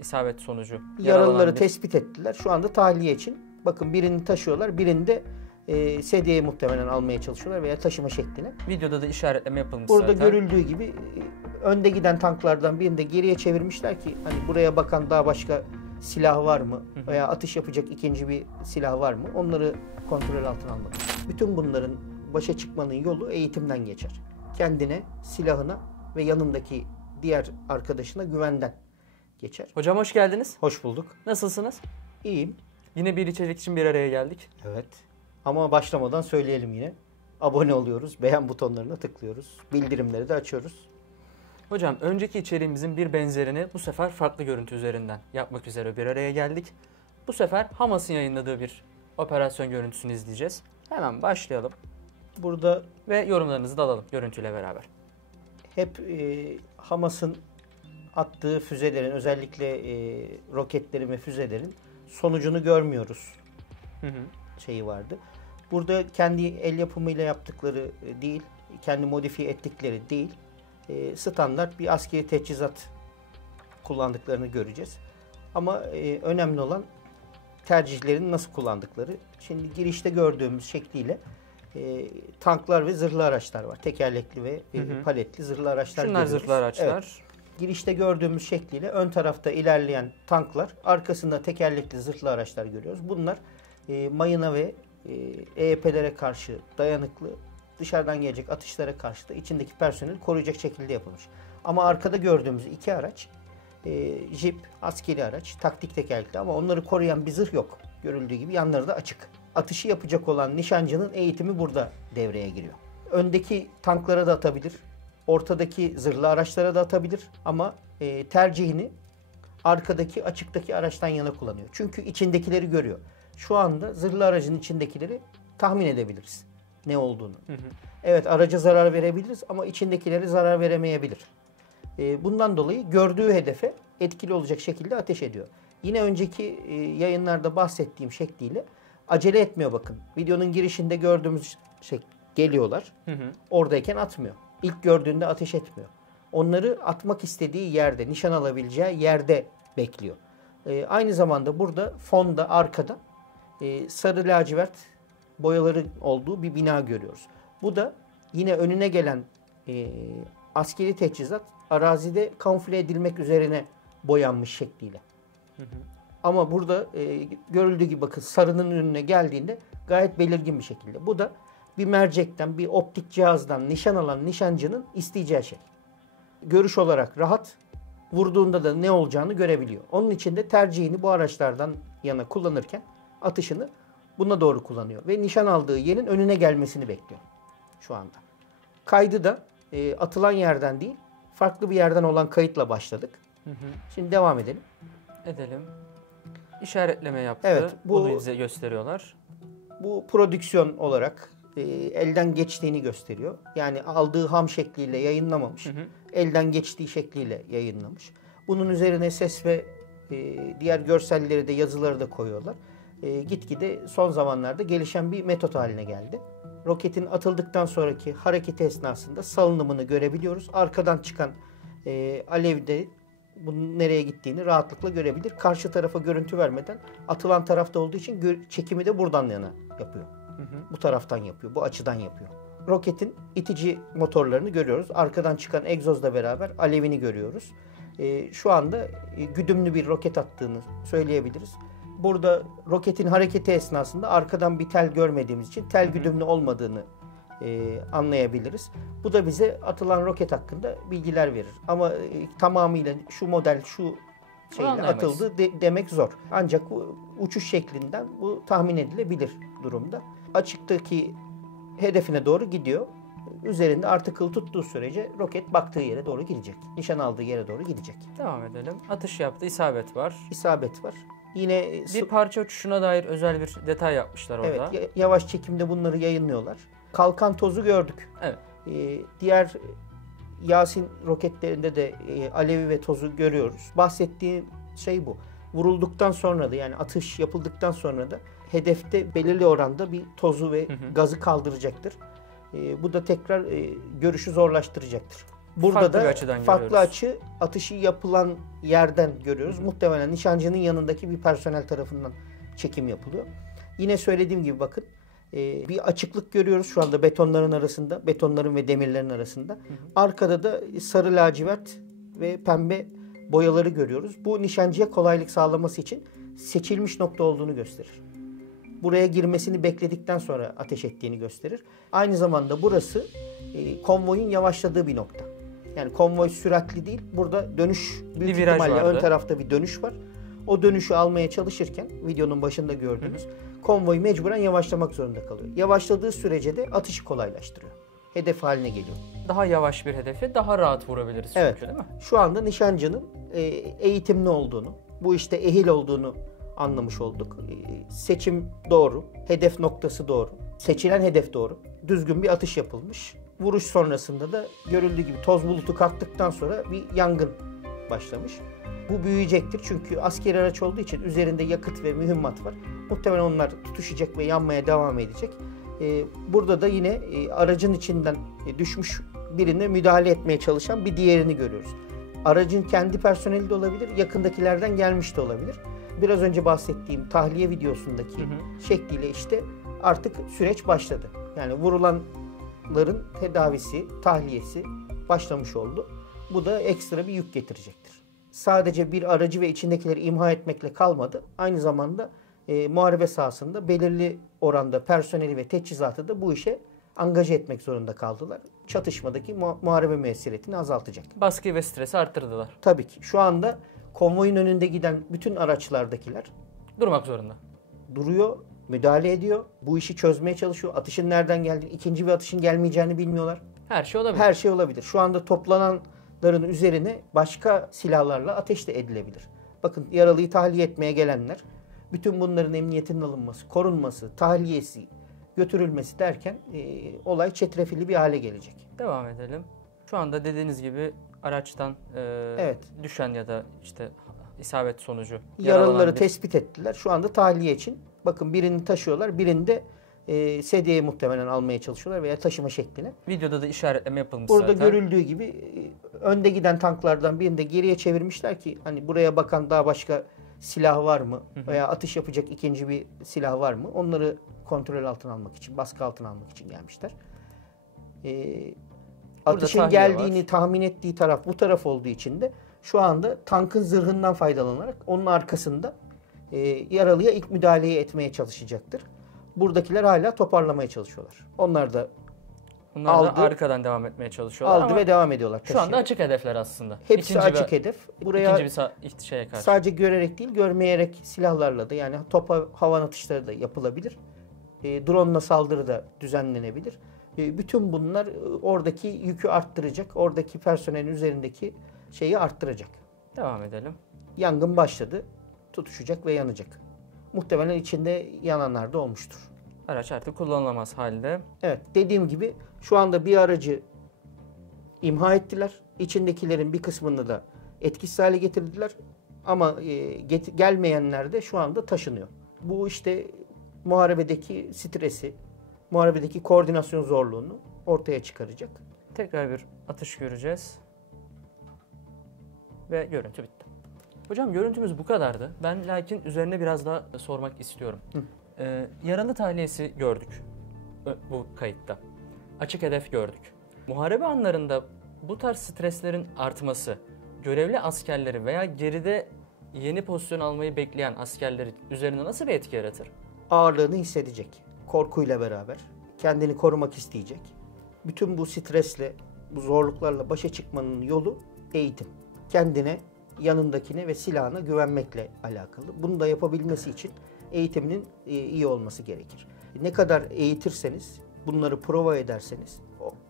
isabet sonucu Yaralıları tespit ettiler. Şu anda tahliye için. Bakın birini taşıyorlar, birini de sedyeye muhtemelen almaya çalışıyorlar veya taşıma şekline. Videoda da işaretleme yapılmış burada zaten. Burada görüldüğü gibi önde giden tanklardan birini de geriye çevirmişler ki hani buraya bakan daha başka silah var mı veya atış yapacak ikinci bir silah var mı? Onları kontrol altına almak. Bütün bunların başa çıkmanın yolu eğitimden geçer. Kendine, silahına ve yanındaki diğer arkadaşına güvenden geçer. Hocam hoş geldiniz. Hoş bulduk. Nasılsınız? İyiyim. Yine bir içerik için bir araya geldik. Evet. Ama başlamadan söyleyelim yine. Abone oluyoruz, beğen butonlarına tıklıyoruz. Bildirimleri de açıyoruz. Hocam önceki içeriğimizin bir benzerini bu sefer farklı görüntü üzerinden yapmak üzere bir araya geldik. Bu sefer Hamas'ın yayınladığı bir operasyon görüntüsünü izleyeceğiz. Hemen başlayalım. Burada ve yorumlarınızı da alalım görüntüyle beraber. Hep Hamas'ın attığı füzelerin, özellikle roketlerin ve füzelerin sonucunu görmüyoruz şeyi vardı. Burada kendi el yapımıyla yaptıkları değil, kendi modifiye ettikleri değil, standart bir askeri teçhizat kullandıklarını göreceğiz. Ama önemli olan tercihlerini nasıl kullandıkları. Şimdi girişte gördüğümüz şekliyle tanklar ve zırhlı araçlar var. Tekerlekli ve paletli zırhlı araçlar Şunlar görüyoruz. Zırhlı araçlar. Evet. Girişte gördüğümüz şekliyle ön tarafta ilerleyen tanklar, arkasında tekerlekli zırhlı araçlar görüyoruz. Bunlar mayına ve EYP'lere karşı dayanıklı, dışarıdan gelecek atışlara karşı da içindeki personeli koruyacak şekilde yapılmış. Ama arkada gördüğümüz iki araç, jip, askeri araç, taktik tekerlekli ama onları koruyan bir zırh yok. Görüldüğü gibi yanları da açık. Atışı yapacak olan nişancının eğitimi burada devreye giriyor. Öndeki tanklara da atabilir, ortadaki zırhlı araçlara da atabilir ama tercihini arkadaki açıktaki araçtan yana kullanıyor. Çünkü içindekileri görüyor. Şu anda zırhlı aracın içindekileri tahmin edebiliriz ne olduğunu. Evet, araca zarar verebiliriz ama içindekileri zarar veremeyebilir. Bundan dolayı gördüğü hedefe etkili olacak şekilde ateş ediyor. Yine önceki yayınlarda bahsettiğim şekliyle acele etmiyor bakın. Videonun girişinde gördüğümüz şey geliyorlar. Oradayken atmıyor. İlk gördüğünde ateş etmiyor. Onları atmak istediği yerde, nişan alabileceği yerde bekliyor. Aynı zamanda burada fonda, arkada sarı lacivert boyaları olduğu bir bina görüyoruz. Bu da yine önüne gelen askeri teçhizat arazide kamufle edilmek üzerine boyanmış şekliyle. Ama burada görüldüğü gibi bakın sarının önüne geldiğinde gayet belirgin bir şekilde. Bu da bir mercekten, bir optik cihazdan nişan alan nişancının isteyeceği şey. Görüş olarak rahat, vurduğunda da ne olacağını görebiliyor. Onun için de tercihini bu araçlardan yana kullanırken atışını buna doğru kullanıyor. Ve nişan aldığı yerin önüne gelmesini bekliyor şu anda. Kaydı da atılan yerden değil, farklı bir yerden olan kayıtla başladık. Şimdi devam edelim. Edelim. İşaretleme yaptı. Evet, bunu bize gösteriyorlar. Bu prodüksiyon olarak elden geçtiğini gösteriyor. Yani aldığı ham şekliyle yayınlamamış. Elden geçtiği şekliyle yayınlamış. Bunun üzerine ses ve diğer görselleri de yazıları da koyuyorlar. Gitgide son zamanlarda gelişen bir metot haline geldi. Roketin atıldıktan sonraki hareketi esnasında salınımını görebiliyoruz. Arkadan çıkan alev de bunun nereye gittiğini rahatlıkla görebilir. Karşı tarafa görüntü vermeden atılan tarafta olduğu için çekimi de buradan yana yapıyor. Bu taraftan yapıyor, bu açıdan yapıyor. Roketin itici motorlarını görüyoruz. Arkadan çıkan egzozla beraber alevini görüyoruz. Şu anda güdümlü bir roket attığını söyleyebiliriz. Burada roketin hareketi esnasında arkadan bir tel görmediğimiz için tel güdümlü olmadığını anlayabiliriz. Bu da bize atılan roket hakkında bilgiler verir. Ama tamamıyla şu model şu şeyle atıldı demek zor. Ancak uçuş şeklinden bu tahmin edilebilir durumda. Açıktaki hedefine doğru gidiyor. Üzerinde artıkıl tuttuğu sürece roket baktığı yere doğru gidecek. Nişan aldığı yere doğru gidecek. Devam edelim. Atış yaptı. İsabet var. İsabet var. Yine bir parça uçuşuna dair özel bir detay yapmışlar orada. Evet, yavaş çekimde bunları yayınlıyorlar. Kalkan tozu gördük. Evet. Diğer Yasin roketlerinde de alevi ve tozu görüyoruz. Bahsettiğim şey bu. Vurulduktan sonra da yani atış yapıldıktan sonra da hedefte belirli oranda bir tozu ve gazı kaldıracaktır. Bu da tekrar görüşü zorlaştıracaktır. Burada Farklı bir da açıdan farklı görüyoruz. açı atışı yapılan yerden görüyoruz. Muhtemelen nişancının yanındaki bir personel tarafından çekim yapılıyor. Yine söylediğim gibi bakın bir açıklık görüyoruz şu anda betonların arasında, betonların ve demirlerin arasında. Arkada da sarı lacivert ve pembe boyaları görüyoruz. Bu nişancıya kolaylık sağlaması için seçilmiş nokta olduğunu gösterir. Buraya girmesini bekledikten sonra ateş ettiğini gösterir. Aynı zamanda burası konvoyun yavaşladığı bir nokta. Yani konvoy süratli değil. Burada dönüş büyük Bir viraj ihtimalle vardı. ön tarafta bir dönüş var. O dönüşü almaya çalışırken videonun başında gördüğünüz konvoy mecburen yavaşlamak zorunda kalıyor. Yavaşladığı sürece de atışı kolaylaştırıyor. Hedef haline geliyor. Daha yavaş bir hedefe daha rahat vurabiliriz Evet. çünkü, değil mi? Şu anda nişancının eğitimli olduğunu, bu işte ehil olduğunu anlamış olduk. Seçim doğru, hedef noktası doğru, seçilen hedef doğru. Düzgün bir atış yapılmış. Vuruş sonrasında da görüldüğü gibi toz bulutu kalktıktan sonra bir yangın başlamış. Bu büyüyecektir çünkü askeri araç olduğu için üzerinde yakıt ve mühimmat var. Muhtemelen onlar tutuşacak ve yanmaya devam edecek. Burada da yine aracın içinden düşmüş birine müdahale etmeye çalışan bir diğerini görüyoruz. Aracın kendi personeli de olabilir, yakındakilerden gelmiş de olabilir. Biraz önce bahsettiğim tahliye videosundaki şekliyle işte artık süreç başladı. Yani vurulanların tedavisi, tahliyesi başlamış oldu. Bu da ekstra bir yük getirecektir. Sadece bir aracı ve içindekileri imha etmekle kalmadı. Aynı zamanda muharebe sahasında belirli oranda personeli ve teçhizatı da bu işe angaje etmek zorunda kaldılar. Çatışmadaki muharebe müessiriyetini azaltacak. Baskıyı ve stresi arttırdılar. Tabii ki. Şu anda konvoyun önünde giden bütün araçlardakiler Durmak zorunda. duruyor, müdahale ediyor. Bu işi çözmeye çalışıyor. Atışın nereden geldiğini, ikinci bir atışın gelmeyeceğini bilmiyorlar. Her şey olabilir. Her şey olabilir. Şu anda toplananların üzerine başka silahlarla ateş de edilebilir. Bakın yaralıyı tahliye etmeye gelenler, bütün bunların emniyetinin alınması, korunması, tahliyesi, götürülmesi derken olay çetrefilli bir hale gelecek. Devam edelim. Şu anda dediğiniz gibi araçtan Evet. düşen ya da işte isabet sonucu Yaralıları bir- tespit ettiler. Şu anda tahliye için. Bakın birini taşıyorlar, birini de sedyeye muhtemelen almaya çalışıyorlar veya taşıma şekline. Videoda da işaretleme yapılmış Burada zaten. görüldüğü gibi önde giden tanklardan birini de geriye çevirmişler ki hani buraya bakan daha başka silah var mı veya atış yapacak ikinci bir silah var mı? Onları kontrol altına almak için, baskı altına almak için gelmişler. Atışın tahliye geldiğini var. tahmin ettiği taraf bu taraf olduğu için de şu anda tankın zırhından faydalanarak onun arkasında yaralıya ilk müdahaleyi etmeye çalışacaktır. Buradakiler hala toparlamaya çalışıyorlar. Onlar da Bunlar aldı. da arkadan devam etmeye çalışıyorlar aldı ama ve devam ediyorlar. şu anda taşıyarak. açık hedefler aslında. Hepsi İkinci açık bir, hedef. Buraya ikinci bir şeye karşı. sadece görerek değil, görmeyerek silahlarla da yani topa havan atışları da yapılabilir. Drone'la saldırı da düzenlenebilir. Bütün bunlar oradaki yükü arttıracak. Oradaki personelin üzerindeki şeyi arttıracak. Devam edelim. Yangın başladı. Tutuşacak ve yanacak. Muhtemelen içinde yananlar da olmuştur. Araç artık kullanılamaz halde. Evet, dediğim gibi şu anda bir aracı imha ettiler. İçindekilerin bir kısmını da etkisiz hale getirdiler. Ama gelmeyenler de şu anda taşınıyor. Bu işte muharebedeki stresi, muharebedeki koordinasyon zorluğunu ortaya çıkaracak. Tekrar bir atış göreceğiz. Ve görüntü bitti. Hocam görüntümüz bu kadardı. Ben lakin üzerine biraz daha sormak istiyorum. Yaralı tahliyesi gördük bu kayıtta. Açık hedef gördük. Muharebe anlarında bu tarz streslerin artması, görevli askerleri veya geride yeni pozisyon almayı bekleyen askerleri üzerine nasıl bir etki yaratır? Ağırlığını hissedecek. Korkuyla beraber kendini korumak isteyecek. Bütün bu stresle, bu zorluklarla başa çıkmanın yolu eğitim. Kendine, yanındakine ve silahına güvenmekle alakalı. Bunu da yapabilmesi için eğitiminin iyi olması gerekir. Ne kadar eğitirseniz, bunları prova ederseniz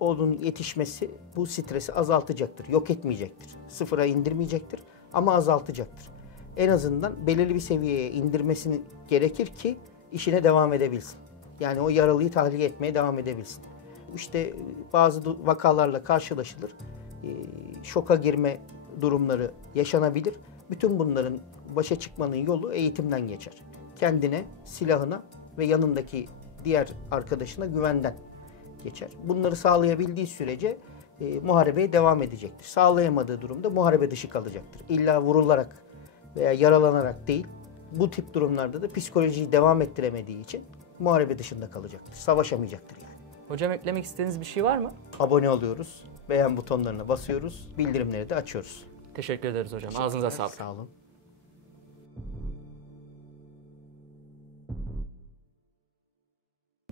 onun yetişmesi bu stresi azaltacaktır, yok etmeyecektir. Sıfıra indirmeyecektir ama azaltacaktır. En azından belirli bir seviyeye indirmesini gerekir ki işine devam edebilsin. Yani o yaralıyı tahliye etmeye devam edebilsin. İşte bazı vakalarla karşılaşılır. Şoka girme durumları yaşanabilir. Bütün bunların başa çıkmanın yolu eğitimden geçer. Kendine, silahına ve yanındaki diğer arkadaşına güvenden geçer. Bunları sağlayabildiği sürece muharebeye devam edecektir. Sağlayamadığı durumda muharebe dışı kalacaktır. İlla vurularak veya yaralanarak değil, bu tip durumlarda da psikolojiyi devam ettiremediği için muharebe dışında kalacaktır. Savaşamayacaktır yani. Hocam eklemek istediğiniz bir şey var mı? Abone oluyoruz, beğen butonlarına basıyoruz, bildirimleri de açıyoruz. Teşekkür ederiz hocam. Ağzınıza sağlık. Sağ olun.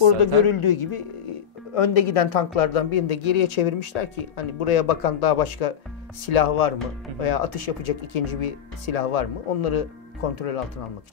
Burada Zaten- görüldüğü gibi önde giden tanklardan birini de geriye çevirmişler ki hani buraya bakan daha başka silah var mı veya atış yapacak ikinci bir silah var mı onları kontrol altına almak için.